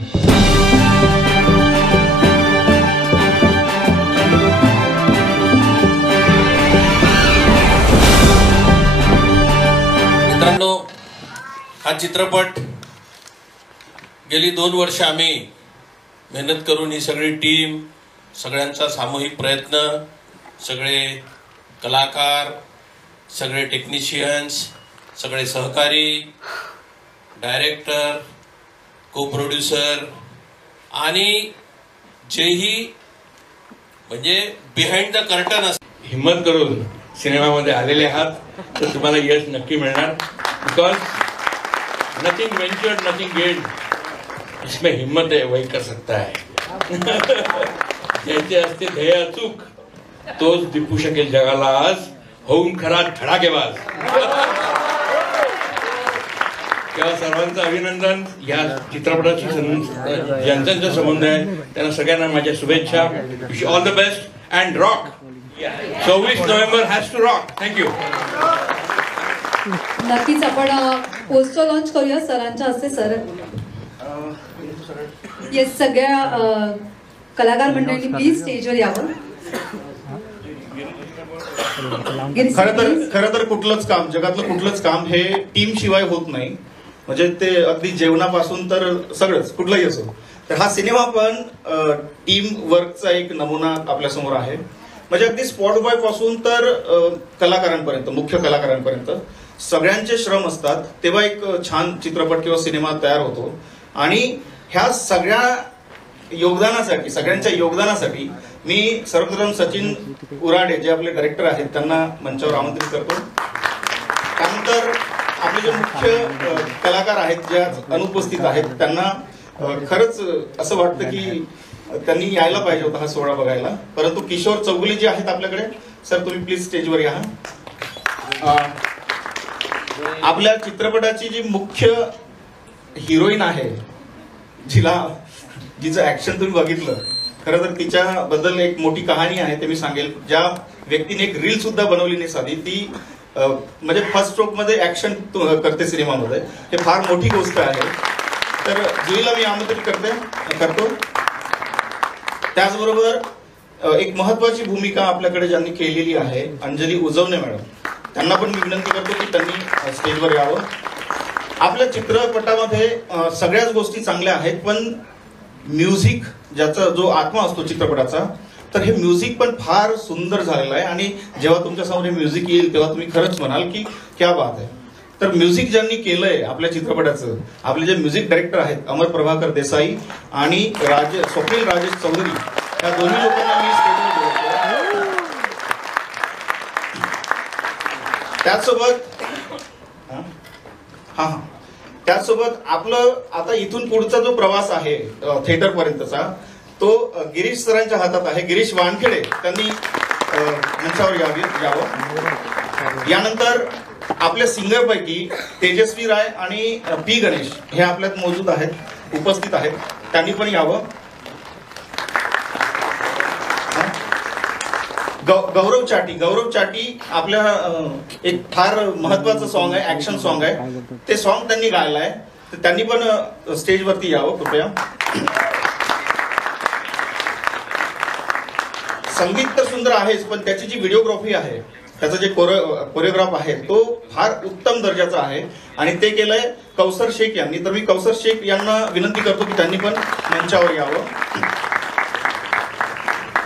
मित्रांनो, हा चित्रपट गेली 2 वर्ष आम्ही मेहनत करून ही सगळी टीम, सगळ्यांचा सामूहिक प्रयत्न, सगळे कलाकार, सगळे टेक्निशियन्स, सगळे सहकारी, डायरेक्टर, को प्रोड्युसर आणि जेही म्हणजे बिहाइंड द कर्टन हिम्मत करून सिनेमामध्ये आलेले आहात तर तुम्हाला यश नक्की मिळणार. Because nothing ventured nothing gained, इसमें हिम्मत है वही कर सकता है. ज्याचे असते ध्येय अचूक तोच दिपू शकेल जगाला आज, होऊन खरा धडाकेबाज. तेव्हा सर्वांचं अभिनंदन. या चित्रपटाशी ज्यांचा संबंध आहे त्यांना सगळ्यांना माझ्या शुभेच्छा. Wish all the best and rock. 24 November has to rock. Thank you. नक्कीच आपण पोस्टर लॉन्च करूया सरांच्या हस्ते. सर येस, सगळ्या कलाकार मंडळींनी प्लीज स्टेजवर यावं. खरं तर कुठलंच काम, जगातलं कुठलंच काम हे टीम शिवाय होत नाही. म्हणजे ते अगदी जेवणापासून तर सगळंच कुठलंही असो. तर हा सिनेमा पण टीम वर्कचा एक नमुना आपल्या समोर आहे. म्हणजे अगदी स्पॉट बॉय पासून तर कलाकारांपर्यंत, मुख्य कलाकारांपर्यंत सगळ्यांचे श्रम असतात, तेव्हा एक छान चित्रपट किंवा सिनेमा तयार होतो. आणि ह्या सगळ्या योगदानासाठी, सगळ्यांच्या योगदानासाठी मी सर्वप्रथम सचिन उराडे जे आपले डायरेक्टर आहेत त्यांना मंचावर आमंत्रित करतो. त्यानंतर आपले जे मुख्य कलाकार आहेत जे आज अनुपस्थित आहेत त्यांना खरंच असं वाटतं की त्यांनी यायला पाहिजे होता हा सोहळा बघायला, परंतु किशोर चौगुले जे आहेत आपल्याकडे, सर तुम्ही प्लीज स्टेजवर या. आपल्या चित्रपटाची जी मुख्य हिरोईन आहे, जिचं ऍक्शन तुम्ही बघितलं, खरं तर तिच्याबद्दल एक मोठी कहाणी आहे ते मी सांगेल. ज्या व्यक्तीने एक रील सुद्धा बनवली नाही साधी, ती म्हणजे फर्स्ट स्ट्रोक मध्ये ऍक्शन करते सिनेमामध्ये, हे फार मोठी गोष्ट आहे. तर जुईला मी आमंत्रित करतो. त्याचबरोबर एक महत्वाची भूमिका आपल्याकडे ज्यांनी केलेली आहे, अंजली उजवणे मॅडम, त्यांना पण मी विनंती करतो की त्यांनी स्टेजवर यावं. आपल्या चित्रपटामध्ये सगळ्याच गोष्टी चांगल्या आहेत, पण म्युझिक ज्याचा जो आत्मा असतो चित्रपटाचा, तर हे म्युझिक पण फार सुंदर झालेलं आहे. आणि जेव्हा तुमच्यासमोर हे म्युझिक येईल तेव्हा तुम्ही खरंच म्हणाल की क्या बात आहे. तर म्युझिक ज्यांनी केलंय आपल्या चित्रपटाचं, आपले जे म्युझिक डायरेक्टर आहेत अमर प्रभाकर देसाई आणि स्वप्नील राजेश चौधरी, या दोन्ही लोकांना मी स्टेजवर बोलवतो. त्याचसोबत आपलं आता इथून पुढचा जो प्रवास आहे थिएटर पर्यंतचा, तो गिरीश सरांच्या हातात आहे. गिरीश वानखेडे त्यांनी मंचावर यावं. यानंतर आपल्या सिंगर पैकी तेजस्वी राय आणि पी गणेश हे आपल्यात मौजूद आहेत, उपस्थित आहेत, त्यांनी पण यावं. गौरव चाटी आपल्या एक फार महत्वाचं सॉन्ग आहे, ऍक्शन सॉन्ग आहे, ते सॉन्ग त्यांनी गायलं आहे, तर त्यांनी पण स्टेजवरती यावं कृपया. संगीत तर सुंदर आहेच, पण त्याची जी व्हिडिओग्राफी आहे, त्याचा जे कोरिओग्राफ आहे तो फार उत्तम दर्जाचा आहे आणि ते केलंय कौसर शेख यांनी. तर मी कौसर शेख यांना विनंती करतो की त्यांनी पण मंचावर यावं.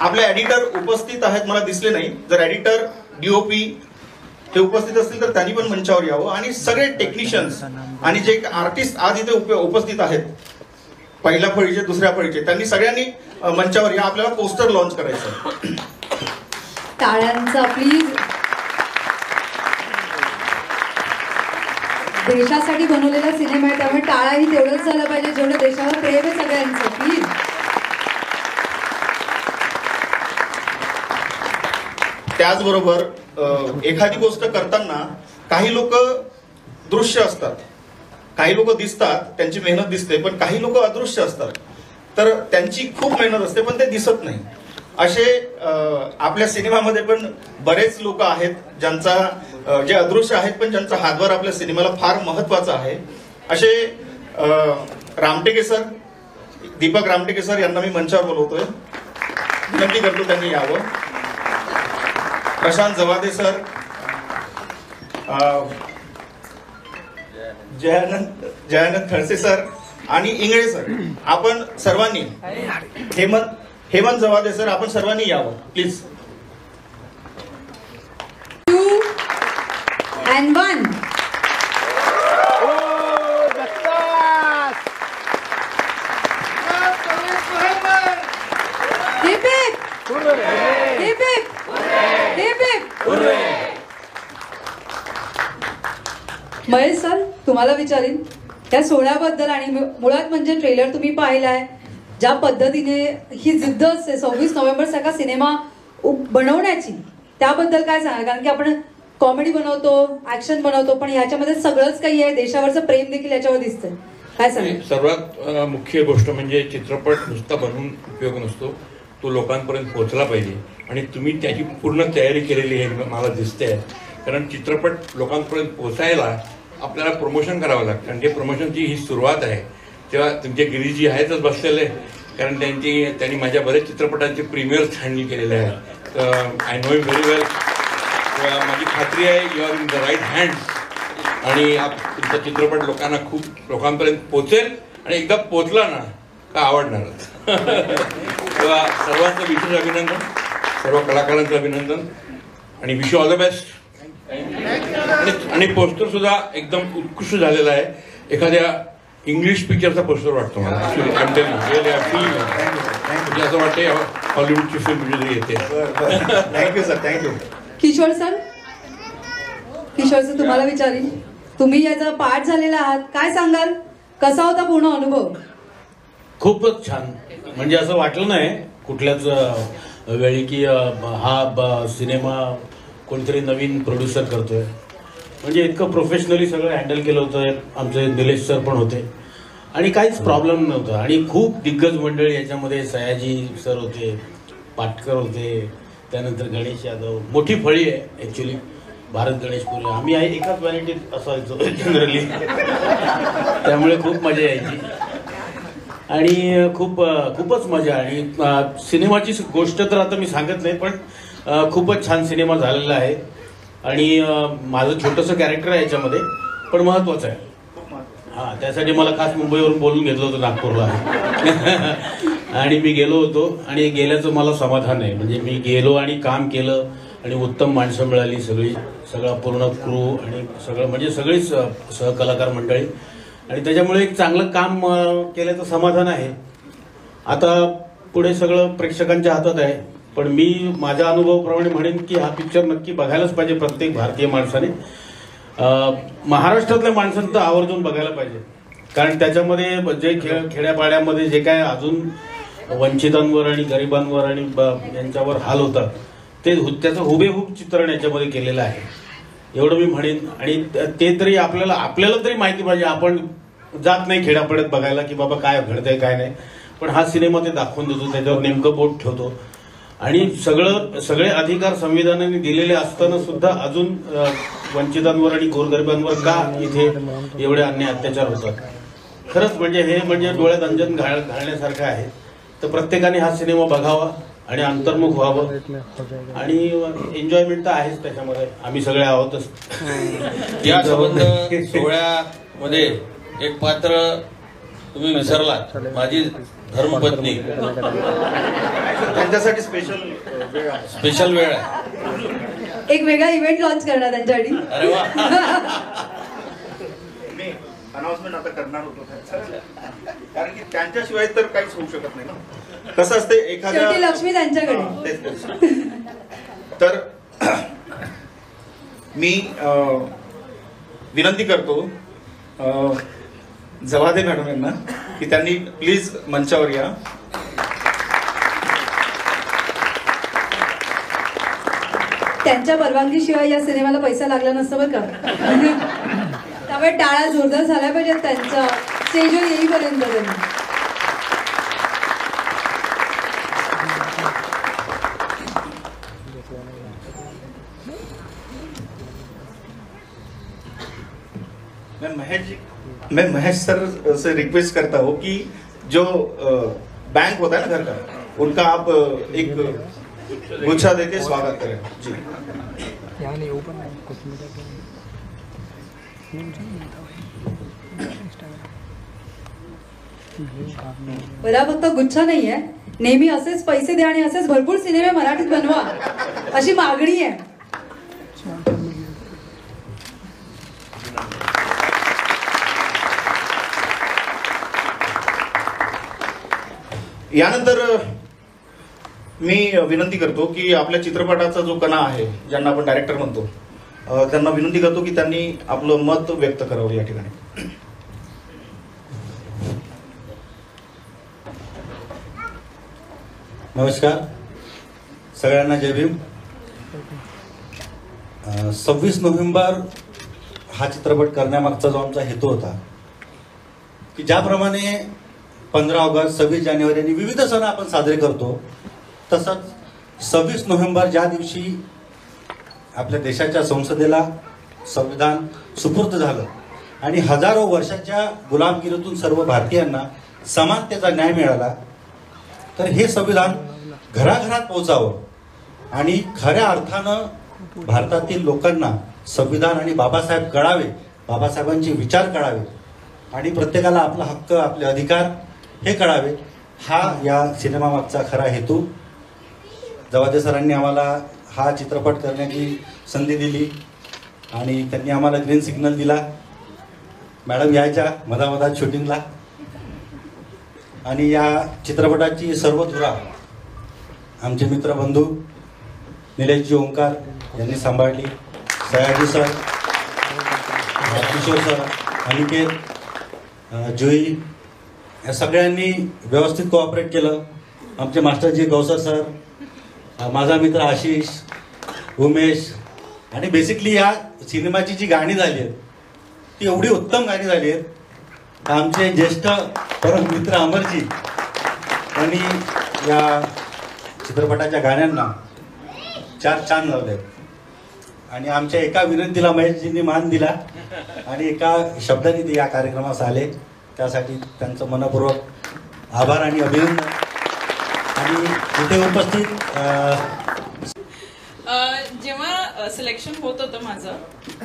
आपले एडिटर उपस्थित आहेत, मला दिसले नाही. जर एडिटर, डीओपी हे उपस्थित असतील तर त्यांनी पण मंचावर यावं. आणि सगळे टेक्निशियन्स आणि जे आर्टिस्ट आज इथे उपस्थित आहेत, पहिल्या फळीचे, दुसऱ्या फळीचे, त्यांनी सगळ्यांनी मंचावर या. आपल्याला पोस्टर लॉन्च करायचं. टाळ्यांचा प्लीज. देशासाठी बनवलेला सिनेमा आहे, त्यामुळे टाळाही तेवढंच झालं पाहिजे जेवढं देशावर प्रेम आहे सगळ्यांचं. प्लीज. त्याचबरोबर एखादी गोष्ट करताना काही लोक दृश्य असतात, काही लोक दिसतात, त्यांची मेहनत दिसते, पण काही लोक अदृश्य असतात, तर त्यांची खूप मेहनत असते पण ते दिसत नाही. असे आपल्या सिनेमामध्ये पण बरेच लोक आहेत ज्यांचा जे अदृश्य आहेत पण ज्यांचा हातभार आपल्या सिनेमाला फार महत्वाचा आहे. असे रामटेके सर, दीपक रामटेके सर यांना मी मंचावर बोलवतोय, विनंती करतो त्यांनी यावं. प्रशांत जवादे सर, जयानंद खडसे सर आणि इंगळे सर, आपण सर्वांनी, हेमंत जवादे सर, आपण सर्वांनी यावं please. 2 and 1. Hip hip! Hip hip! Hip hip! Mahesh sir, तुम्हाला विचारीन त्या सोहळ्याबद्दल आणि मुळात म्हणजे ट्रेलर तुम्ही पाहिलाय, ज्या पद्धतीने ही जिद्द असते 26 नोव्हेंबर सारखा सिनेमा बनवण्याची, त्याबद्दल काय सांगा? कारण की आपण कॉमेडी बनवतो, ऍक्शन बनवतो, पण ह्याच्यामध्ये सगळंच काही आहे, देशावरचं प्रेम देखील याच्यावर दिसतंय. काय सांगा? सर्वात मुख्य गोष्ट म्हणजे चित्रपट नुसता बनवून उपयोग नसतो, तो लोकांपर्यंत पोहोचला पाहिजे आणि तुम्ही त्याची पूर्ण तयारी केलेली आहे मला दिसते. कारण चित्रपट लोकांपर्यंत पोहोचायला आपल्याला प्रमोशन करावं लागतं आणि ते प्रमोशनची ही सुरुवात आहे. तेव्हा तुमचे गिरीजी आहेतच बसलेले, कारण त्यांनी माझ्या बऱ्याच चित्रपटांचे प्रीमियर्स हँडल केलेले आहेत. I know him very well. माझी खात्री आहे you are in the right hands आणि तुमचा चित्रपट लोकांपर्यंत पोहोचेल आणि एकदा पोहोचला ना का आवडणारच. तेव्हा सर्वांचं विशेष अभिनंदन, सर्व कलाकारांचं अभिनंदन आणि wish you all the best. आणि पोस्टर सुद्धा एकदम उत्कृष्ट झालेला आहे. एखाद्या इंग्लिश पिक्चरचा पोस्टर वाटतो मला. म्हणजे असं वाटते हॉलिवूडची फिल्म कुठेतरी येते. Thank you sir, thank you. Kishore sir, तुम्हाला विचारीन, तुम्ही याचा पार्ट झालेला आहात, काय सांगाल? कसा होता पूर्ण अनुभव? खूपच छान. म्हणजे असं वाटलं नाही कुठल्याच वेळी की हा सिनेमा कोणतरी नवीन प्रोड्युसर करतोय. म्हणजे इतकं प्रोफेशनली सगळं हँडल केलं होतं. आमचे निलेश सर पण होते आणि काहीच प्रॉब्लेम नव्हता. आणि खूप दिग्गज मंडळी याच्यामध्ये, सयाजी सर होते, पाटकर होते, त्यानंतर गणेश यादव, मोठी फळी आहे ॲक्च्युली, भारत गणेशपुरी. आम्ही एकाच व्हॅनिटीत असायचो जनरली, त्यामुळे खूप मजा यायची आणि खूपच मजा. आणि सिनेमाची गोष्ट तर आता मी सांगत नाही, पण खूपच छान सिनेमा झालेला आहे. आणि माझं छोटंसं कॅरेक्टर आहे याच्यामध्ये, पण महत्त्वाचं आहे. हां, त्यासाठी मला खास मुंबईवरून बोलून घेतलं होतं नागपूरला आणि मी गेलो होतो आणि गेल्याचं मला समाधान आहे. म्हणजे मी गेलो आणि काम केलं आणि उत्तम माणसं मिळाली, सगळा पूर्ण क्रू आणि सगळं म्हणजे सगळीच सहकलाकार मंडळी, आणि त्याच्यामुळे एक चांगलं काम केल्याचं समाधान आहे. आता पुढे सगळं प्रेक्षकांच्या हातात आहे, पण मी माझ्या अनुभवाप्रमाणे म्हणेन की हा पिक्चर नक्की बघायलाच पाहिजे प्रत्येक भारतीय माणसाने. महाराष्ट्रातल्या माणसांना तर आवर्जून बघायला पाहिजे, कारण त्याच्यामध्ये जे खेड्यापाड्यामध्ये जे काय अजून वंचितांवर आणि गरिबांवर आणि यांच्यावर हाल होतात त्याचं हुबेहूब चित्रण याच्यामध्ये केलेलं आहे, एवढं मी म्हणेन. आणि ते तरी आपल्याला तरी माहिती पाहिजे. आपण जात नाही खेड्यापाड्यात बघायला की बाबा काय घडतंय काय नाही, पण हा सिनेमा ते दाखवून देतो, त्याच्यावर नेमकं बोट ठेवतो. आणि सगळे अधिकार संविधानाने दिलेले असताना सुद्धा अजून वंचितांवर आणि गोरगरिबांवर का इथे एवढे अन्याय अत्याचार होतात. खरंच म्हणजे डोळ्यात अंजन घालण्यासारखं आहे. तर प्रत्येकाने हा सिनेमा बघावा आणि अंतर्मुख व्हावं आणि एन्जॉयमेंट तर आहेच त्याच्यामध्ये, आम्ही सगळे आहोतच. या संबंध सोहळ्यामध्ये एक पात्र तुम्ही विसरलात, माझी धर्मपत्नी. त्यांच्यासाठी स्पेशल वेळ आहे. एक वेगळा इव्हेंट लॉन्च करणार त्यांच्यासाठी. अरे वा. मी अनाउन्समेंट आता करणार होतो, कारण की त्यांच्याशिवाय तर काहीच होऊ शकत नाही ना. कसं असते एखाद्या लक्ष्मी त्यांच्याकडे. तर मी विनंती करतो जवादे मॅडम यांना की त्यांनी प्लीज मंचावर या. त्यांच्या परवानगीशिवाय या सिनेमाला पैसा लागला नसता बरं का. त्यामुळे टाळा जोरदार झाला पाहिजे त्यांचा स्टेजवर येईपर्यंत. मैं महेश सर से रिक्वेस्ट करता हूँ कि जो बैंक होता है ना घर का, उनका आप एक गुच्छा देके स्वागत करें जी। बरं, फक्त गुच्छा नाहीये, नेहमी असेच पैसे द्या आणि असेच भरपूर सिनेमे मराठीत बनवा अशी मागणी आहे. यानंतर मी विनंती करतो की आपल्या चित्रपटाचा जो कणा आहे, ज्यांना आपण डायरेक्टर म्हणतो, त्यांना विनंती करतो की त्यांनी आपलं मत व्यक्त करावं या ठिकाणी. नमस्कार सगळ्यांना, जय भीम. 26 नोव्हेंबर हा चित्रपट करण्यामागचा जो आमचा हेतू होता की ज्याप्रमाणे 15 ऑगस्ट 26 जानेवारी आणि विविध सण आपण साजरे करतो, तसंच 26 नोव्हेंबर ज्या दिवशी आपल्या देशाच्या संसदेला संविधान सुपूर्द झालं आणि हजारो वर्षाच्या गुलामगिरीतून सर्व भारतीयांना समानतेचा न्याय मिळाला, तर हे संविधान घराघरात पोहोचावं आणि खऱ्या अर्थानं भारतातील लोकांना संविधान आणि बाबासाहेब कळावे, बाबासाहेबांचे विचार कळावे आणि प्रत्येकाला आपला हक्क, आपले अधिकार हे कळावे, हा या सिनेमामागचा खरा हेतू. जवादे सरांनी आम्हाला हा चित्रपट करण्याची संधी दिली आणि त्यांनी आम्हाला ग्रीन सिग्नल दिला. मॅडम यायच्या मधामधात शूटिंगला आणि या चित्रपटाची सर्व धुरा आमचे मित्रबंधू निलेशजी ओंकार यांनी सांभाळली. सयाजी सर, किशोर सर, अनिकेत, जुई या सगळ्यांनी व्यवस्थित कोऑपरेट केलं. आमचे मास्टरजी गौसर सर, माझा मित्र आशिष, उमेश आणि बेसिकली या सिनेमाची जी गाणी झाली आहेत ती एवढी उत्तम गाणी झाली आहेत. आमचे ज्येष्ठ परम मित्र अमरजी यांनी या चित्रपटाच्या गाण्यांना 4 चांद लावले आणि आमच्या एका विनंतीला महेशजींनी मान दिला आणि एका शब्दाने ते या कार्यक्रमास आले, त्यासाठी त्यांचं मनपूर्वक आभार आणि अभिनंदन. आणि इथे उपस्थित जेव्हा सिलेक्शन होत होतं माझं,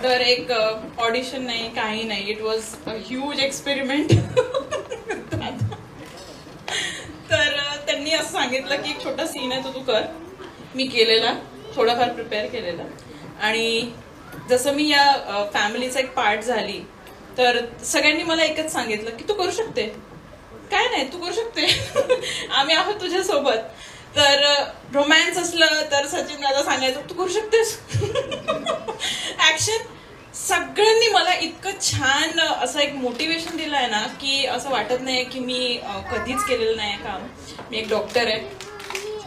तर एक ऑडिशन नाही, काही नाही, it was a huge experiment. तर त्यांनी असं सांगितलं की एक छोटा सीन आहे तो तू कर. मी केलेला, थोडाफार प्रिपेअर केलेला आणि जसं मी या फॅमिलीचा एक पार्ट झाली तर सगळ्यांनी मला एकच सांगितलं की तू करू शकते, काय नाही तू करू शकते, आम्ही आहोत तुझ्या सोबत. तर रोमॅन्स असलं तर सचिन दादा सांगायचं तू करू शकतेस, ऍक्शन. सगळ्यांनी मला इतकं छान असं एक मोटिवेशन दिलं आहे ना की असं वाटत नाही की मी कधीच केलेलं नाही काम. मी एक डॉक्टर आहे,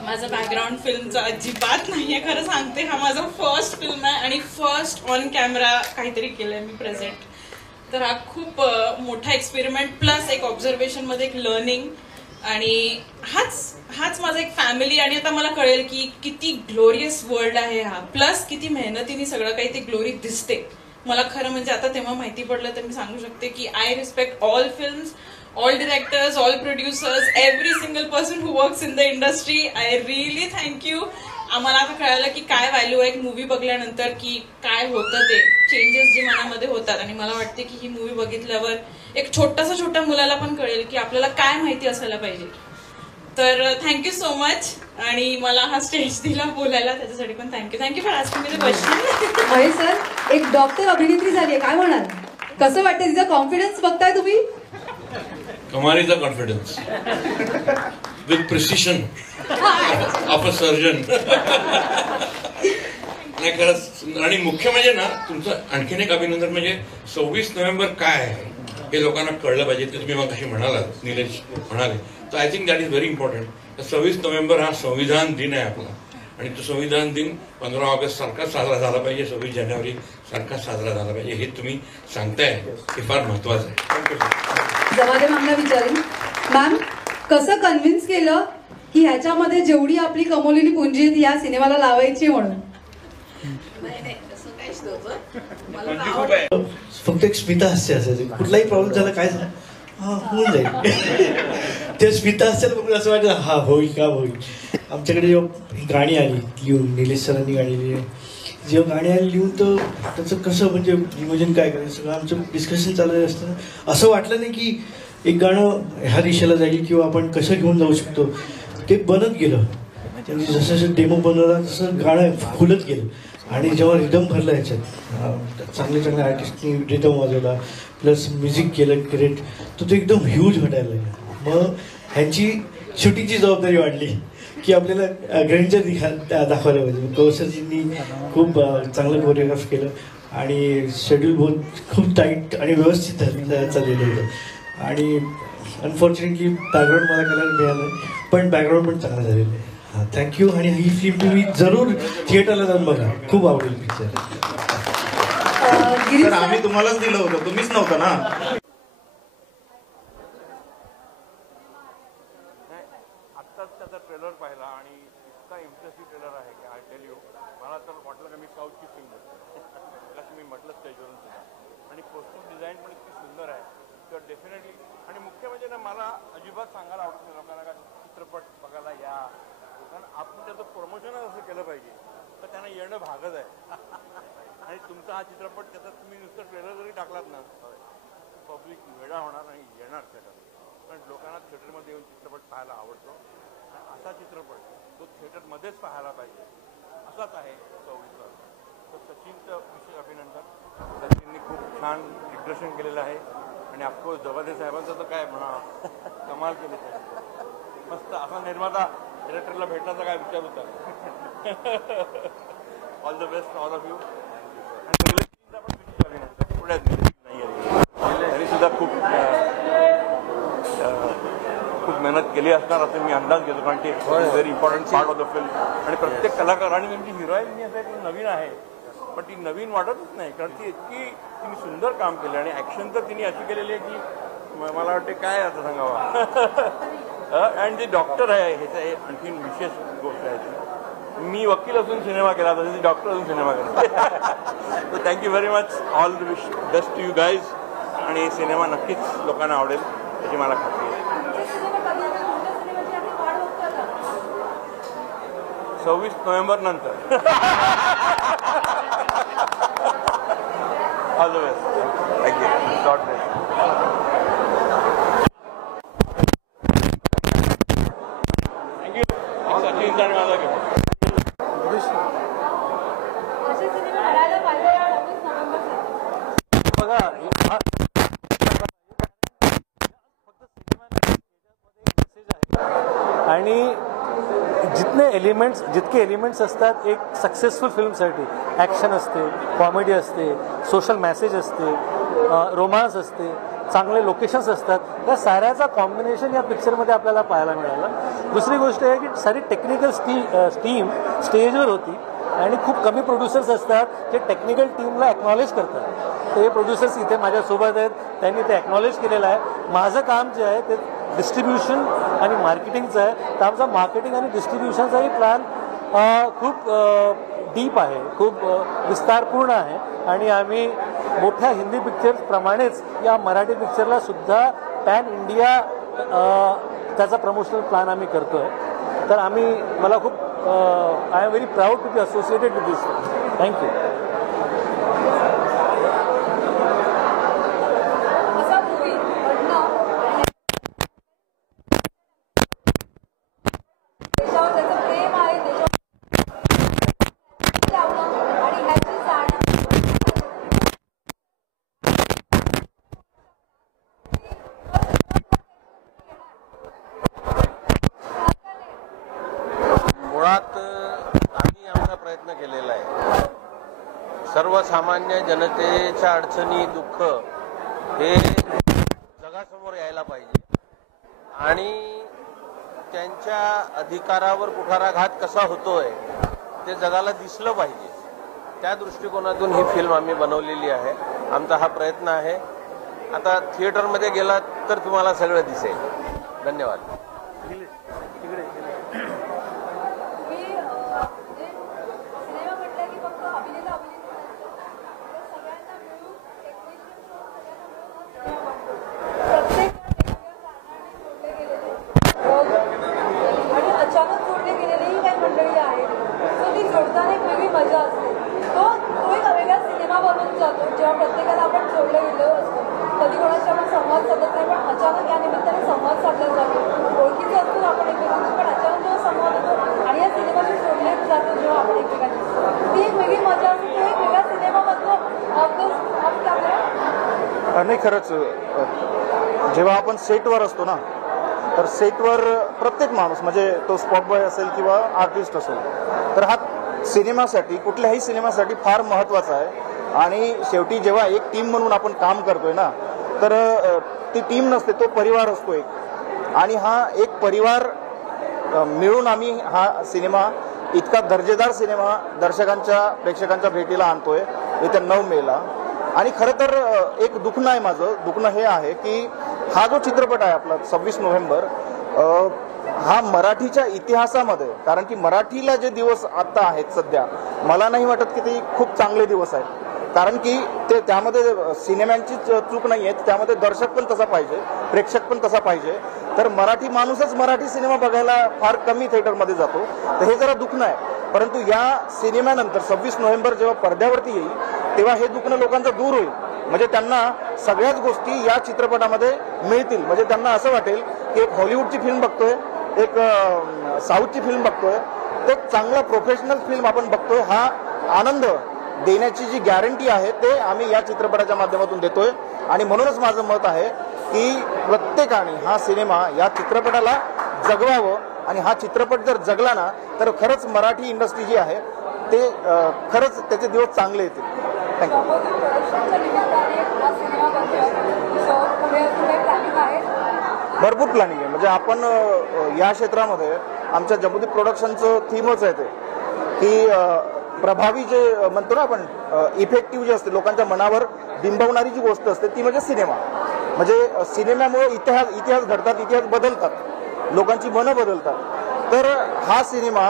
माझं बॅकग्राऊंड फिल्मचं अजिबात नाहीये, खरं सांगते. हा माझा फर्स्ट फिल्म आहे आणि फर्स्ट ऑन कॅमेरा काहीतरी केलंय मी प्रेझेंट. तर हा खूप मोठा एक्सपेरिमेंट प्लस एक ऑब्झर्वेशन मध्ये एक लर्निंग आणि हाच माझा एक फॅमिली. आणि आता मला कळेल की किती ग्लोरियस वर्ल्ड आहे हा, प्लस किती मेहनतीने सगळं काही ते ग्लोरी दिसते. मला खरं म्हणजे आता तेव्हा माहिती पडलं तर मी सांगू शकते की I respect all films, all directors, all producers, every single person who works in the industry. I really thank you. आम्हाला आता कळालं की काय व्हॅल्यू आहे एक मूवी बघल्यानंतर, की काय होतं ते चेंजेस जे मनामध्ये होतात. आणि मला वाटते की ही मूवी बघितल्यावर एक छोट्या मुलाला पण कळेल की आपल्याला काय माहिती असायला पाहिजे. तर थँक्यू सो मच. आणि मला हा स्टेज दिला बोलायला त्याच्यासाठी पण thank you for asking me the question. Mahesh sir, एक डॉक्टर अभिनेत्री झाली आहे, काय म्हणाल, कसं वाटतं तिचा कॉन्फिडन्स बघताय तुम्ही? कमालीचा confidence with precision of a surgeon. नाही खरंच. आणि मुख्य म्हणजे ना तुमचं आणखीन एक अभिनंदन म्हणजे 26 नोव्हेंबर काय आहे हे लोकांना कळलं पाहिजे. ते तुम्ही मग कशी म्हणालात, निलेश म्हणाले, तर I think that is very important. 26 November हा संविधान दिन आहे आपला आणि तो संविधान दिन 15 ऑगस्ट सारखाच साजरा झाला पाहिजे, 26 जानेवारी सारखाच साजरा झाला पाहिजे, हे तुम्ही सांगताय, हे फार महत्वाचं आहे. जवादे मॅमला विचारेन, मॅम कसं कन्व्हिन्स केलं की ह्याच्यामध्ये जेवढी आपली कमवलेली पुंजी आहे ती या सिनेमाला लावायची म्हणून? फक्त एक स्मिता हास्य असायची, कुठलाही प्रॉब्लेम झाला काय होऊन जाईल. ते स्मिता असेल बघून असं वाटतं हा होईल का होईल. आमच्याकडे जेव्हा ही गाणी आली लिहून, निलेश सरांनी गाणी लिहिली, जेव्हा गाणी आली लिहून तर त्याचं कसं म्हणजे नियोजन काय करायचं सगळं आमचं डिस्कशन चालू असताना असं वाटलं नाही की एक गाणं ह्या दिशेला जाईल किंवा आपण कसं घेऊन जाऊ शकतो. ते बनत गेलं, म्हणजे जसं जसं डेमो बनवला तसं गाणं खुलत गेलं. आणि जेव्हा रिदम भरला याच्यात चांगले चांगले आर्टिस्टनी रिदम वाजवला प्लस म्युझिक केलं ग्रेट, तर ते एकदम ह्यूज वाटायला लागलं. मग ह्यांची शूटिंगची जबाबदारी वाढली की आपल्याला ग्रँडच्या दाखवायला पाहिजे. कौशलजींनी खूप चांगलं कोरिओग्राफ केलं आणि शेड्यूल बहुत खूप टाईट आणि व्यवस्थित चाललेलं होतं. आणि अनफॉर्च्युनेटली बॅकग्राऊंड मला करायला मिळालं, पण बॅकग्राऊंड पण चांगलं झालेलं आहे. हां, थँक्यू. आणि ही फिल्म तुम्ही जरूर थिएटरला जाऊन बघा, खूप आवडेल पिक्चर. तर आम्ही तुम्हालाच दिलं होतं, तुम्हीच नव्हतं ना. आत्ताच त्याचा ट्रेलर पाहिला आणि इतका इम्प्रेसिव्ह ट्रेलर आहे की आय टेल यू, मला तर वाटलं की मी साऊथची फिल्म जसं मी म्हटलं स्टेजवरून सुद्धा. आणि कॉस्ट्यूम डिझाईन पण इतकी सुंदर आहे तर डेफिनेटली. आणि मुख्य म्हणजे ना मला अजिबात सांगायला आवडत नाही लोकांना का चित्रपट बघायला या, कारण आपण त्याचं प्रमोशनच असं केलं पाहिजे तर त्यांना येणं भागच आहे. आणि तुमचा हा चित्रपट त्याचा तुम्ही नुसतं ट्रेलर जरी टाकलात ना पब्लिक वेळा होणार आणि येणार थिएटर. कारण लोकांना थिएटरमध्ये येऊन चित्रपट पाहायला आवडतो. असा चित्रपट तो थिएटरमध्येच पाहायला पाहिजे असाच आहे 26. तर सचिनचं विशेष अभिनंदन. सचिनने खूप छान दिग्दर्शन केलेलं आहे आणि ऑफकोर्स दवादे साहेबांचं तर काय म्हणा कमाल केले त्याने. मस्त असा निर्माता डिरेक्टरला भेटण्याचा काय विचार होता. All the best all of you. आणि निलेशजींचा पण विशेष अभिनंदन. पुण्यात नाही आहे त्यांनी सुद्धा खूप मेहनत केली असणार असं मी अंदाज घेतो, कारण ते very important part of the film. आणि प्रत्येक कलाकार आणि त्यांची हिरोईन जी आहे ती नवीन आहे पण ती नवीन वाटतच नाही, कारण ती इतकी तिने सुंदर काम केलं. आणि ॲक्शन तर तिने अशी केलेली आहे की मला वाटते काय आता सांगावं. आणि जे डॉक्टर आहे ह्याचं आणखी विशेष गोष्ट आहे ती, मी वकील असून सिनेमा केला तसे डॉक्टर असून सिनेमा केला. तर thank you very much. All the wish best to you guys. आणि सिनेमा नक्कीच लोकांना आवडेल याची मला खात्री आहे. 26 नोव्हेंबर नंतर. All the best. Thank you. God bless. Thank you. Sachin आणि माझा घेऊ. बघा आणि जितके एलिमेंट्स असतात एक सक्सेसफुल फिल्मसाठी, ॲक्शन असते, कॉमेडी असते, सोशल मेसेज असते, रोमांस असते, चांगले लोकेशन्स असतात, त्या साऱ्याचा कॉम्बिनेशन या पिक्चरमध्ये आपल्याला पाहायला मिळालं. दुसरी गोष्ट आहे की सारी टेक्निकल टीम स्टेजवर होती आणि खूप कमी प्रोड्युसर्स असतात जे टेक्निकल टीमला ॲक्नॉलेज करतात. ते प्रोड्युसर्स इथे माझ्यासोबत आहेत, त्यांनी ते ॲक्नॉलेज केलेलं आहे. माझं काम जे आहे ते डिस्ट्रीब्युशन आणि मार्केटिंगचं आहे. तर आमचा मार्केटिंग आणि डिस्ट्रीब्युशनचाही प्लॅन खूप डीप आहे, खूप विस्तारपूर्ण आहे. आणि आम्ही मोठ्या हिंदी पिक्चर्सप्रमाणेच या मराठी पिक्चरला सुद्धा पॅन इंडिया त्याचा प्रमोशनल प्लॅन आम्ही करतो आहे. तर मला खूप I am very proud to be associated with this. Thank you. आम्ही आमचा प्रयत्न केलेला आहे. सर्वसामान्य जनतेच्या अडचणी दुःख हे जगासमोर यायला पाहिजे आणि त्यांच्या अधिकारावर कुठाराघात कसा होतोय ते जगाला दिसलं पाहिजे. त्या दृष्टिकोनातून ही फिल्म आम्ही बनवलेली आहे. आमचा हा प्रयत्न आहे. आता थिएटरमध्ये गेलात तर तुम्हाला सगळं दिसेल. धन्यवाद. खरंच जेव्हा आपण सेटवर असतो ना, तर सेटवर प्रत्येक माणूस म्हणजे तो स्पॉट बॉय असेल किंवा आर्टिस्ट असेल, तर हा सिनेमासाठी कुठल्याही सिनेमासाठी फार महत्त्वाचा आहे. आणि शेवटी जेव्हा एक टीम म्हणून आपण काम करतोय ना, तर ती टीम नसते, तो परिवार असतो एक. आणि हा एक परिवार मिळून आम्ही हा सिनेमा, इतका दर्जेदार सिनेमा प्रेक्षकांच्या भेटीला आणतोय येत्या 9 मेला. आणि खरं तर एक दुखणं आहे माझं, दुखणं हे आहे की हा जो चित्रपट आहे आपला 26 नोव्हेंबर, हा मराठीच्या इतिहासामध्ये, कारण की मराठीला जे दिवस आता आहेत सध्या, मला नाही वाटत की ते खूप चांगले दिवस आहेत. कारण की त्यामध्ये सिनेमांची चूक नाही आहे, त्यामध्ये दर्शक पण तसा पाहिजे, प्रेक्षक पण तसा पाहिजे. तर मराठी माणूसच मराठी सिनेमा बघायला फार कमी थिएटरमध्ये जातो, तर हे जरा दुखणं आहे. परंतु या सिनेमानंतर 26 नोव्हेंबर जेव्हा पडद्यावरती येईल, तेव्हा हे दुखणं लोकांचं दूर होईल. म्हणजे त्यांना सगळ्याच गोष्टी या चित्रपटामध्ये मिळतील. म्हणजे त्यांना असं वाटेल की एक हॉलिवूडची फिल्म बघतोय, एक साऊथची फिल्म बघतोय, तर एक चांगला प्रोफेशनल फिल्म आपण बघतोय. हा आनंद देण्याची जी गॅरंटी आहे ते आम्ही या चित्रपटाच्या माध्यमातून देतोय. आणि म्हणूनच माझं मत आहे की प्रत्येकाने हा सिनेमा, या चित्रपटाला जगवावं. आणि हा चित्रपट जर जगला ना, तर खरंच मराठी इंडस्ट्री जी आहे ते खरंच त्याचे दिवस चांगले येतील. थँक्यू. भरपूर प्लॅनिंग आहे. म्हणजे आपण या क्षेत्रामध्ये आमच्या जम्बूदीप प्रोडक्शनचं थीमच आहे ते की प्रभावी जे म्हणतो ना आपण, इफेक्टिव्ह जे असते, लोकांच्या मनावर बिंबवणारी जी गोष्ट असते ती म्हणजे सिनेमा. म्हणजे सिनेमामुळे इतिहास घडतात, इतिहास बदलतात, लोकांची मनं बदलतात. तर हा सिनेमा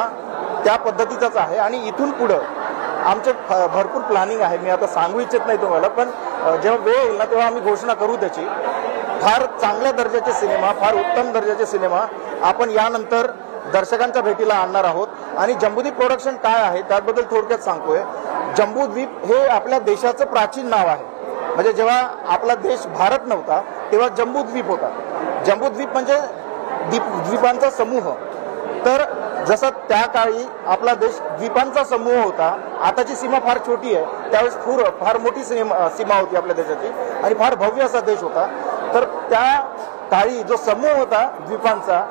त्या पद्धतीचाच आहे. आणि इथून पुढं आमचे भरपूर प्लॅनिंग आहे. मी आता सांगू इच्छित नाही तुम्हाला, पण जेव्हा वेळ येईल ना तेव्हा आम्ही घोषणा करू त्याची. फार चांगल्या दर्जाचे सिनेमा, फार उत्तम दर्जाचे सिनेमा आपण यानंतर दर्शकांच्या भेटीला आणणार आहोत. आणि जम्बूदीप प्रोडक्शन काय आहे त्याबद्दल थोडक्यात सांगतोय. जम्बूद्वीप हे आपल्या देशाचं प्राचीन नाव आहे. म्हणजे जेव्हा आपला देश भारत नव्हता तेव्हा जम्बूद्वीप होता. जम्बूद्वीप म्हणजे द्वीपांचा समूह. तर जसा त्या काळी आपला देश द्वीपांचा समूह होता, आताची सीमा फार छोटी आहे, त्यावेळेस फार मोठी सीमा होती आपल्या देशाची आणि फार भव्य असा देश होता. तर त्या काळी जो समूह होता द्वीपांचा,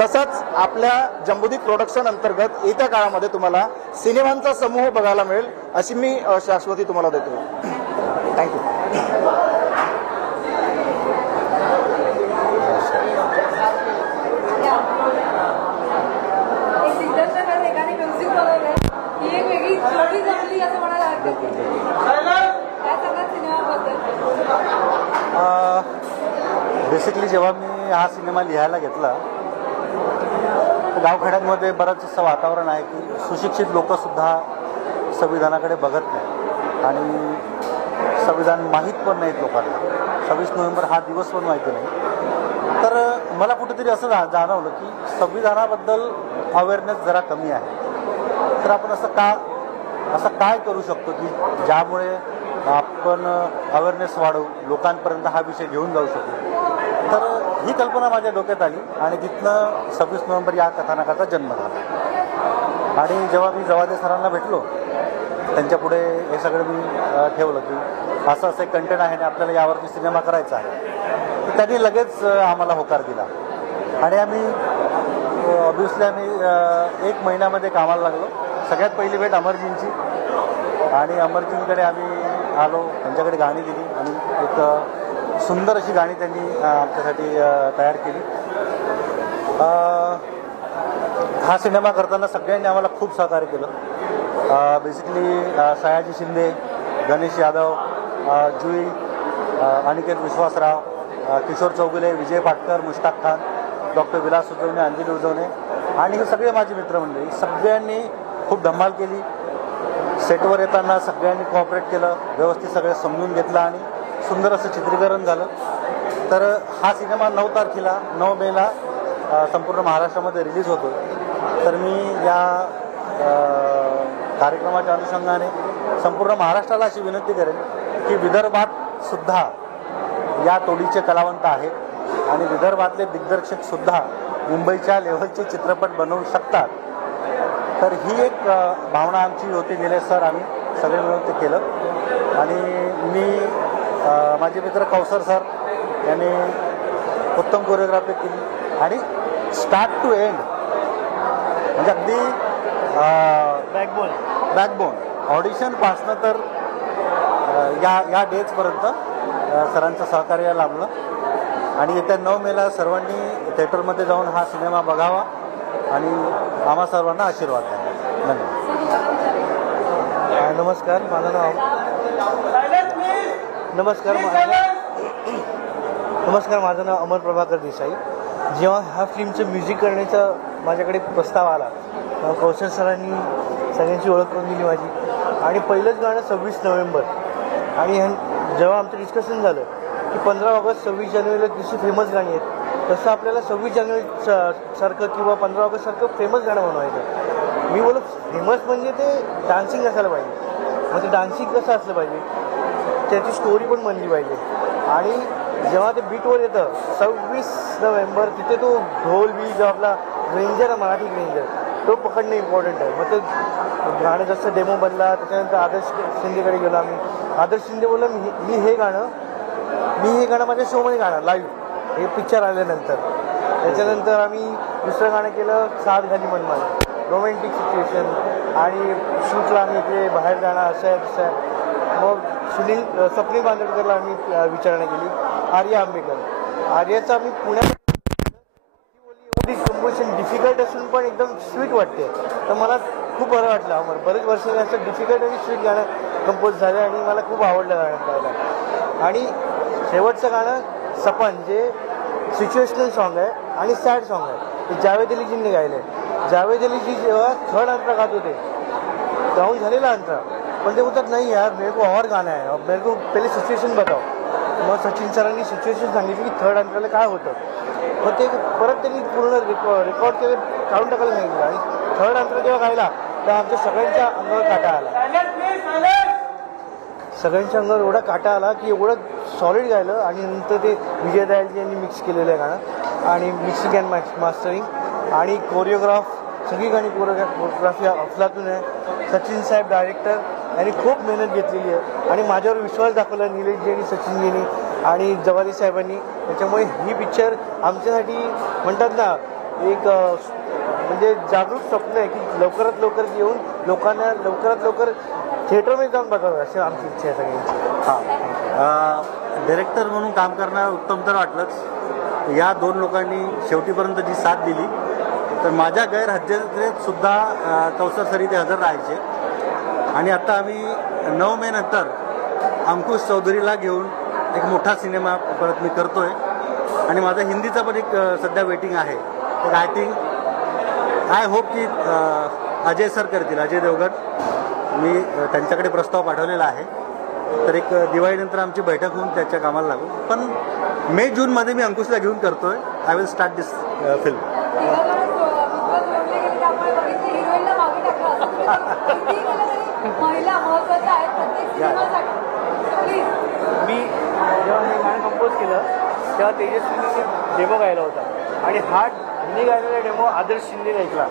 तसाच आपल्या जम्बूदीप प्रोडक्शन अंतर्गत येत्या काळामध्ये तुम्हाला सिनेमांचा समूह बघायला मिळेल, अशी मी शाश्वती तुम्हाला देतो. थँक्यू. बेसिकली जेव्हा मी हा सिनेमा लिहायला घेतला, गावखेड्यांमध्ये बरंच असं वातावरण आहे की सुशिक्षित लोकंसुद्धा संविधानाकडे बघत नाही आणि संविधान माहीत पण नाहीत लोकांना. 26 नोव्हेंबर हा दिवस पण माहिती नाही. तर मला कुठेतरी असं जाणवलं की संविधानाबद्दल अवेअरनेस जरा कमी आहे. तर आपण असं काय करू शकतो की ज्यामुळे आपण अवेअरनेस वाढवू, लोकांपर्यंत हा विषय घेऊन जाऊ शकू. तर ही कल्पना माझ्या डोक्यात आली आणि तिथनं 26 नोव्हेंबर या कथानकाचा जन्म झाला. आणि जेव्हा मी जवादे सरांना भेटलो, त्यांच्यापुढे हे सगळं मी ठेवलं की असं एक कंटेंट आहे आणि आपल्याला यावरती सिनेमा करायचा आहे. तर त्यांनी लगेच आम्हाला होकार दिला आणि ऑब्व्हियसली आम्ही 1 महिन्यामध्ये कामाला लागलो. सगळ्यात पहिली भेट अमरजींची आणि अमरजींकडे आम्ही आलो, त्यांच्याकडे गाणी दिली आणि एक सुंदर अशी गाणी त्यांनी आमच्यासाठी तयार केली. हा सिनेमा करताना सगळ्यांनी आम्हाला खूप सहकार्य केलं. बेसिकली सयाजी शिंदे, गणेश यादव, जुई, अनिकेत विश्वासराव, किशोर चौगुले, विजय पाटकर, मुश्ताक खान, डॉक्टर विलास उजवणे, अंजली उजवणे आणि हे सगळे माझी मित्रमंडळी. सगळ्यांनी खूप धमाल केली. सेटवर येताना सगळ्यांनी कोऑपरेट केलं, व्यवस्थित सगळं समजून घेतलं आणि सुंदर असं चित्रीकरण झालं. तर हा सिनेमा 9 तारखेला 9 मेला संपूर्ण महाराष्ट्रामध्ये रिलीज होतो. तर मी या कार्यक्रमाच्या अनुषंगाने संपूर्ण महाराष्ट्राला अशी विनंती करेन की विदर्भात सुद्धा या टोळीचे कलावंत आहेत आणि विदर्भातले दिग्दर्शकसुद्धा मुंबईच्या लेव्हलचे चित्रपट बनवू शकतात. तर ही एक भावना आमची होती. निलेश सर, आम्ही सगळे मिळून ते केलं आणि मी माझे मित्र कौसर सर यांनी उत्तम कोरिओग्राफी केली आणि स्टार्ट टू एंड म्हणजे अगदी बॅकबोन ऑडिशनपासनं तर या डेजपर्यंत सरांचं सहकार्य लाभलं आणि येत्या 9 मेला सर्वांनी थिएटरमध्ये जाऊन हा सिनेमा बघावा आणि आम्हा सर्वांना आशीर्वाद द्यावा. धन्यवाद. नमस्कार माझं नाव अमर प्रभाकर देसाई. जेव्हा ह्या फिल्मचं म्युझिक करण्याचा माझ्याकडे प्रस्ताव आला कौशल सरांनी सगळ्यांची ओळख करून दिली माझी आणि पहिलंच गाणं 26 नोव्हेंबर आणि जेव्हा आमचं डिस्कशन झालं की 15 ऑगस्ट 26 जानेवारीला कशी फेमस गाणी आहेत तसं आपल्याला 26 जानेवारी सारखं किंवा 15 ऑगस्ट सारखं फेमस गाणं बनवायचं. मी बोललो फेमस म्हणजे ते डान्सिंग असायला पाहिजे म्हणजे डान्सिंग कसं असलं पाहिजे त्याची स्टोरी पण बनली पाहिजे आणि जेव्हा ते बीटवर येतं 26 नोव्हेंबर तिथे तो ढोल बी जो आपला रेंजर आहे मराठी रेंजर तो पकडणं इम्पॉर्टंट आहे. मग ते गाणं जसं डेमो बनला त्याच्यानंतर आदर्श शिंदेकडे गेलो आम्ही. आदर्श शिंदे बोलला मी हे गाणं माझ्या शोमध्ये गाणं लाईव्ह हे पिक्चर आल्यानंतर. त्याच्यानंतर आम्ही दुसरं गाणं केलं साथ घाली मनमाला रोमॅन्टिक सिच्युएशन आणि शूटला आम्ही इकडे बाहेर जाणं असं आहे तसं आहे. मग स्वप्नील बांदोडकरला आम्ही विचारणा केली. आर्या आंबेकर आर्याचं आम्ही पुण्यात एवढी कंपोजिशन डिफिकल्ट असून पण एकदम स्वीट वाटते तर मला खूप बरं वाटलं. अमर बरेच वर्षांनी असं डिफिकल्ट आणि स्वीट गाणं कंपोज झालं आणि मला खूप आवडलं गाणं गायला. आणि शेवटचं गाणं सपन जे सिच्युएशनल सॉन्ग आहे आणि सॅड सॉन्ग आहे ते जावेद अलीजींनी गायलं आहे. जावेद अलीजी जेव्हा थर्ड अंतरा गात होते गाऊन झालेला अंतरा पण ते बोलतात नाही यार मेरे को और गाणं आहे मेरे को पहिले सिच्युएशन बताओ. मग सचिन सरांनी सिच्युएशन सांगितली की थर्ड अंतराला काय होतं मग ते परत त्यांनी पूर्ण रेकॉर्ड केले काढून टाकायला सांगितलं आणि थर्ड अंतरा जेव्हा गायला तर आमच्या सगळ्यांच्या अंगावर काटा एवढा काटा आला की एवढं सॉलिड गायलं आणि नंतर ते विजय दयालजी यांनी मिक्स केलेलं आहे गाणं आणि मिक्सिंग अँड मास्टरिंग आणि कोरिओग्राफ सगळी गाणी कोरिओग्राफी अफलातून आहे. सचिन साहेब डायरेक्टर यांनी खूप मेहनत घेतलेली आहे आणि माझ्यावर विश्वास दाखवला निलेशजी आणि सचिनजींनी आणि जवारी साहेबांनी. त्याच्यामुळे ही पिक्चर आमच्यासाठी म्हणतात ना एक म्हणजे जागरूक स्वप्न आहे की लवकरात लवकर येऊन लोकांना लवकरात लवकर थिएटरमध्ये जाऊन बघावं अशी आमची इच्छा आहे सगळ्यांची. डायरेक्टर म्हणून काम करणार उत्तम तर वाटलंच. या 2 लोकांनी शेवटीपर्यंत जी साथ दिली तर माझ्या गैरहजेरीत सुद्धा कौसर सर इथे हजर राहायचे आणि आता आम्ही 9 मे नंतर अंकुश चौधरीला घेऊन एक मोठा सिनेमा परत मी करतोय आणि माझा हिंदीचा पण एक सध्या वेटिंग आहे. तर आय थिंक आय होप की अजय सर करतील अजय देवगण. मी त्यांच्याकडे प्रस्ताव पाठवलेला आहे तर एक दिवाळीनंतर आमची बैठक होऊन त्याच्या कामाला लागू पण मे जूनमध्ये मी अंकुशला घेऊन करतोय. I will start this film. मी जेव्हा हे गाणं कंपोज केलं तेव्हा तेजस्वीने डेमो गायला होता आणि हा हिंदी गायलेला डेमो आदर्श शिंदेने ऐकला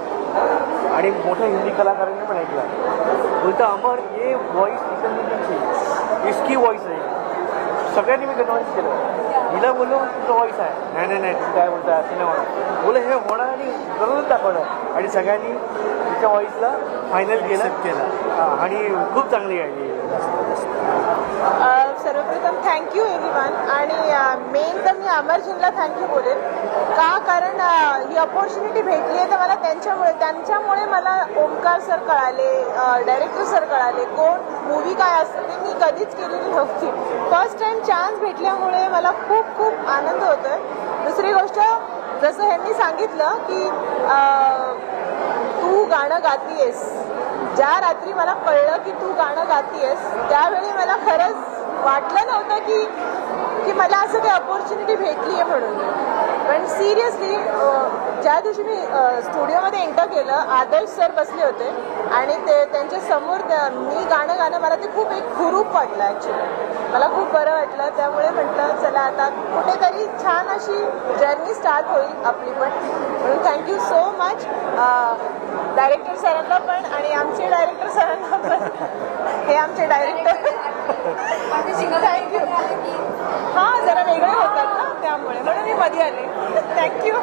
आणि मोठ्या हिंदी कलाकारांनी पण ऐकला. बोलता अमर ये वॉइस निकलने इसकी वॉइस आहे. सगळ्यांनी मी कन्व्हिन्स केलं. हिला बोललो तुझं वॉइस आहे नाही तुम्ही काय बोलताय असं नाही होणार बोल हे होणार आणि करूनच दाखवलं आणि सगळ्यांनी तिच्या वॉइसला फायनल केलं आणि खूप चांगली गायली. सर्वप्रथम थँक्यू एव्हरीवन आणि मेन तर मी अमरजींना थँक्यू बोलेल का कारण ही अपॉर्च्युनिटी भेटली आहे तर मला त्यांच्यामुळे मला ओमकार सर कळाले डायरेक्टर सर कळाले कोण मूवी काय असतं ते मी कधीच केलेली नव्हती. फर्स्ट टाइम चान्स भेटल्यामुळे मला खूप खूप आनंद होतोय. दुसरी गोष्ट जसं ह्यांनी सांगितलं की तू गाणं गातीयेस ज्या रात्री मला कळलं की तू गाणं गातीयेस त्यावेळी मला खरंच वाटलं नव्हतं की मला असं काही अपॉर्च्युनिटी भेटली आहे म्हणून. पण सिरियसली ज्या दिवशी मी स्टुडिओमध्ये एंटर केलं आदर्श सर बसले होते आणि त्यांच्या समोर मी गाणं मला ते खूप एक हुरूप वाटलं. ॲक्च्युली मला खूप बरं वाटलं त्यामुळे म्हटलं चला आता कुठेतरी छान अशी जर्नी स्टार्ट होईल आपली पण. म्हणून थँक्यू सो मच डायरेक्टर सरांना पण आणि आमचे डायरेक्टर सरांना पण. हे आमचे डायरेक्टर थँक्यू. हां, जरा वेगळे होतात ना त्यामुळे, म्हणून मी मध्ये आले. थँक्यू.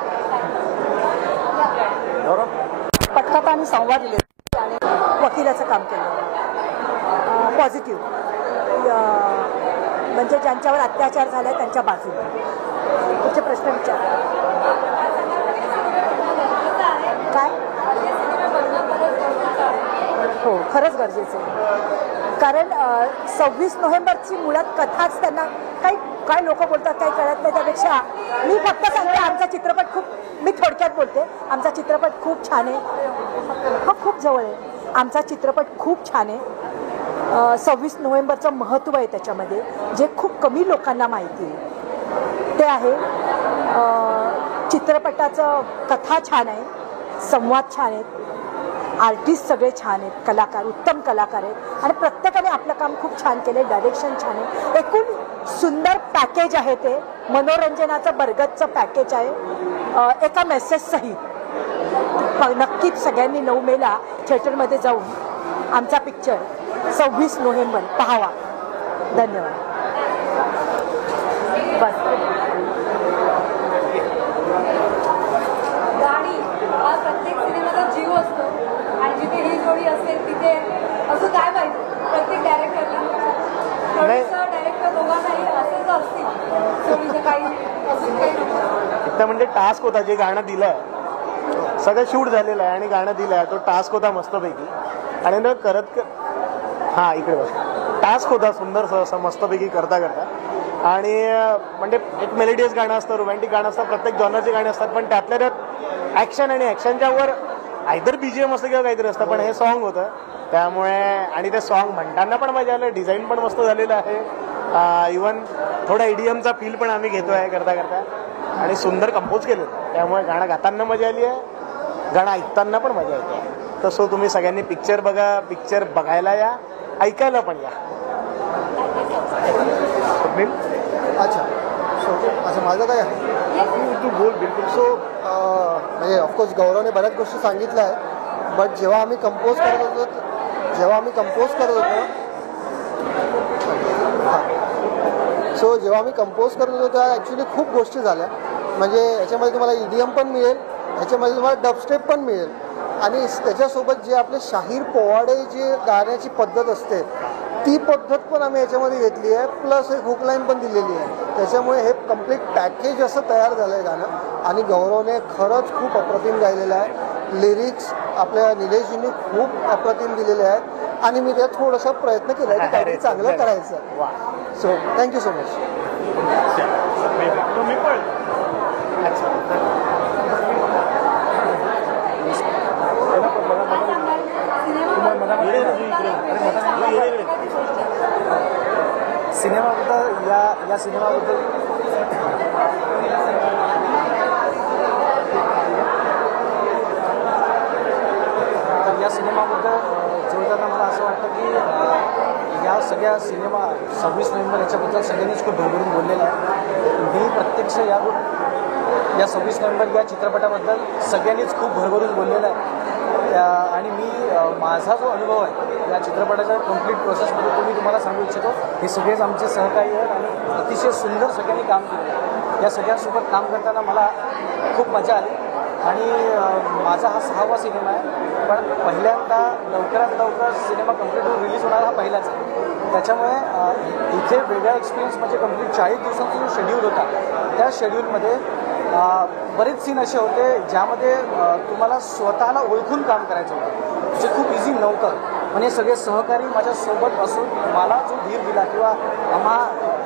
पटकथा आणि संवाद लिहिले आणि वकिलाचं काम केलं. पॉझिटिव्ह म्हणजे ज्यांच्यावर अत्याचार झाला त्यांच्या बाजूने. तुमचे प्रश्न विचार. काय? हो, खरंच गरजेचं आहे. कारण 26 नोव्हेंबरची मुळात कथाच त्यांना काय लोक बोलतात काही कळत नाही. त्यापेक्षा मी फक्त सांगते आमचा चित्रपट खूप, मी थोडक्यात बोलते, आमचा चित्रपट खूप छान आहे. खूप जवळ आहे. आमचा चित्रपट खूप छान आहे. 26 नोव्हेंबरचं महत्त्व आहे त्याच्यामध्ये, जे खूप कमी लोकांना माहिती आहे. ते आहे चित्रपटाचं कथा छान आहे, संवाद छान आहेत, आर्टिस्ट सगळे छान आहेत, कलाकार उत्तम कलाकार आहेत आणि प्रत्येकाने आपलं काम खूप छान केलं. डायरेक्शन छान आहे. एकूण सुंदर पॅकेज आहे. ते मनोरंजनाचं बरगतचं पॅकेज आहे एका मेसेज सहित. नक्कीच सगळ्यांनी 9 मेला थिएटरमध्ये जाऊन आमचा पिक्चर 26 नोव्हेंबर पाहावा. धन्यवाद. बस. गाणी हा प्रत्येक सिनेमाचा जीव असतो आणि जिथे ही जोडी असेल तिथे असं काय पाहिजे प्रत्येक डायरेक्टरला. प्रोड्युसर डायरेक्टर दोघांनाही असंच असतील जोडीचं काही अजून काही नको. एकदा म्हणजे टास्क होता, जे गाणं दिलंय सगळं शूट झालेलं आहे आणि गाणं दिलं आहे, तो टास्क होता मस्तपैकी. आणि न करत हां इकडे बस. टास्क होता सुंदर असं मस्तपैकी करता करता. आणि म्हणजे एक मेलोडियस गाणं असतं, रोमॅन्टिक गाणं असतं, प्रत्येक जॉनरचे गाणे असतात, पण त्यातल्या त्यात ॲक्शन आणि ॲक्शनच्या वर आयदर BGM असतं किंवा काहीतरी असतं. पण हे सॉन्ग होतं त्यामुळे, आणि ते सॉन्ग म्हणताना पण मजा आलं. डिझाईन पण मस्त झालेलं आहे. इवन थोडा EDMचा फील पण आम्ही घेतो आहे करता करता. आणि सुंदर कंपोज केलं, त्यामुळे गाणं गाताना मजा आली आहे, गाणं ऐकताना पण मजा येते. तसं तुम्ही सगळ्यांनी पिक्चर बघा, पिक्चर बघायला या, ऐकायला पण या. अच्छा अच्छा माझं काय तू बोल बिलकुल. सो म्हणजे ऑफकोर्स गौरवने बऱ्याच गोष्टी सांगितल्या आहेत. बट जेव्हा आम्ही कंपोज करत होतो सो जेव्हा आम्ही कंपोज करत होतो तेव्हा ॲक्च्युली खूप गोष्टी झाल्या. म्हणजे याच्यामध्ये तुम्हाला EDM पण मिळेल, याच्यामध्ये तुम्हाला डबस्टेप पण मिळेल आणि त्याच्यासोबत जे आपले शाहीर पोवाडे जे गाण्याची पद्धत असते ती पद्धत पण आम्ही याच्यामध्ये घेतली आहे. प्लस एक हुकलाईन पण दिलेली आहे. त्याच्यामुळे हे कम्प्लीट पॅकेज असं तयार झालं आहे गाणं. आणि गौरवने खरंच खूप अप्रतिम गायलेलं आहे. लिरिक्स आपल्या निलेशजींनी खूप अप्रतिम दिलेले आहेत आणि मी त्यात थोडासा प्रयत्न केला आहे की काहीतरी चांगलं करायचं. So thank you so much. सिनेमाबद्दल या सिनेमाबद्दल तर या सिनेमाबद्दल जोडताना मला असं वाटतं की या सगळ्या सिनेमा 26 नोव्हेंबर याच्याबद्दल सगळ्यांनीच खूप भरभरून बोललेलं आहे. मी प्रत्यक्ष या 26 नोव्हेंबर या चित्रपटाबद्दल सगळ्यांनीच खूप भरभरून बोललेलं आहे. आणि मी माझा जो अनुभव आहे या चित्रपटाच्या कंप्लीट प्रोसेसमध्ये तो मी तुम्हाला सांगू इच्छितो. हे सगळेच आमचे सहकारी आहेत आणि अतिशय सुंदर सगळ्यांनी काम केलं. या सगळ्यांसोबत काम करताना मला खूप मजा आली. आणि माझा हा 6वा सिनेमा आहे, पण पहिल्यांदा लवकरात लवकर सिनेमा कंप्लीट होऊन रिलीज होणार हा पहिलाच आहे. त्याच्यामुळे इथे वेगळा एक्सपिरियन्स म्हणजे कंप्लीट 40 दिवसांचा जो शेड्यूल होता त्या शेड्यूलमध्ये बरेच सीन असे होते ज्यामध्ये तुम्हाला स्वतःला ओळखून काम करायचं होतं, जे खूप इझी नव्हतं. पण हे सगळे सहकारी माझ्यासोबत असून मला जो धीर दिला किंवा आम्हा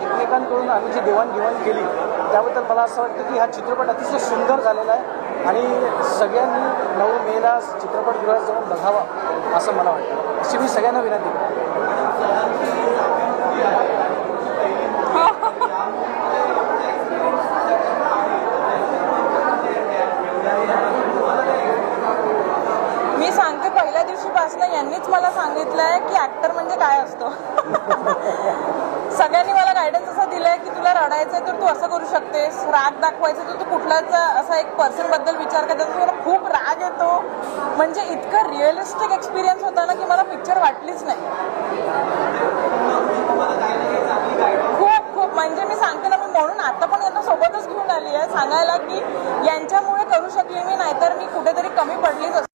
एकमेकांकडून आम्ही जी देवाणघेवाण केली त्याबद्दल मला असं वाटतं की हा चित्रपट अतिशय सुंदर झालेला आहे आणि सगळ्यांनी 9 मेला चित्रपटगृहात जाऊन बघावा असं मला वाटतं. अशी मी सगळ्यांना विनंती करतो. मी सांगते पहिल्या दिवशीपासून यांनीच मला सांगितलंय की ऍक्टर म्हणजे काय असतो. सगळ्यांनी मला गायडन्स असं दिलंय की तुला रडायचंय तर तू असं करू शकतेस, राग दाखवायचं तर तू कुठलाच असा एक पर्सन बद्दल विचार करता. मला खूप राग येतो, म्हणजे इतकं रिअलिस्टिक एक्सपिरियन्स होता ना की मला पिक्चर वाटलीच नाही. आली आहे सांगायला की यांच्यामुळे करू शकले मी, नाहीतर मी कुठेतरी कमी पडलीच असते.